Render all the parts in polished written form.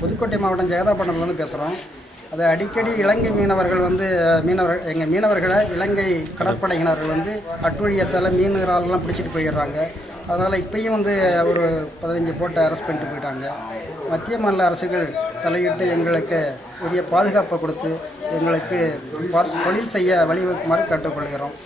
புதுக்கோட்டை மாவட்டம் ஜெகதாப்பட்டினத்துலேருந்து பேசுகிறோம். அது அடிக்கடி இலங்கை மீனவர்கள் எங்கள் மீனவர்களை இலங்கை கடற்படையினர்கள் அட்டுழியத்தால் மீன் இறாலெல்லாம் பிடிச்சிட்டு போயிடுறாங்க. அதனால் இப்பயும் ஒரு 15 போட்டை அரெஸ்ட் பண்ணிட்டு போயிட்டாங்க. மத்திய மாநில அரசுகள் தலையிட்டு எங்களுக்கு உரிய பாதுகாப்பை கொடுத்து எங்களுக்கு தொழில் செய்ய வழிவகுக்குமாறு கேட்டுக்கொள்கிறோம்.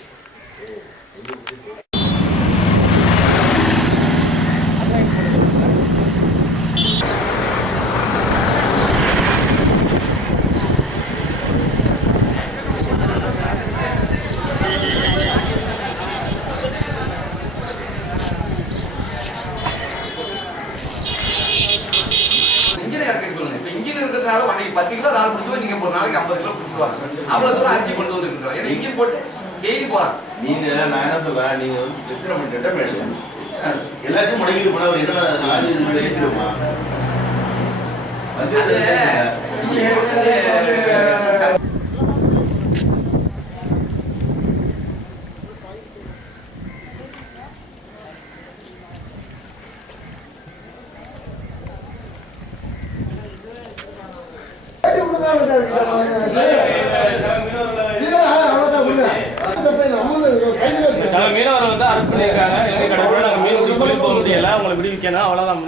இன்ஜின் இருக்கிறதுனால 10 கிலோ நாள் பிடிச்சோம், நீங்க ஒரு நாளைக்கு 50 கிலோ பிடிச்சிருவாங்க. அவ்வளவு தூரம் அரிசி கொண்டு வந்துருக்கோம். ஏன்னா இன்ஜின் போட்டு டெய்லி போறாங்க. நீங்க நான் என்ன சொல்றேன், நீங்க செக்ஷன் திட்டம் எடுங்க. எல்லாத்தையும் முடக்கிட்டு போனா ஒரு என்ன ஆஜி ஏற்றிடுமா? மீனவர் அரசு பண்ணியிருக்காங்க. இலங்கை கடற்படை நாங்கள் மீன் தொழில் போக முடியல, உங்களை விடுவிக்கணும், அவ்வளோதான்.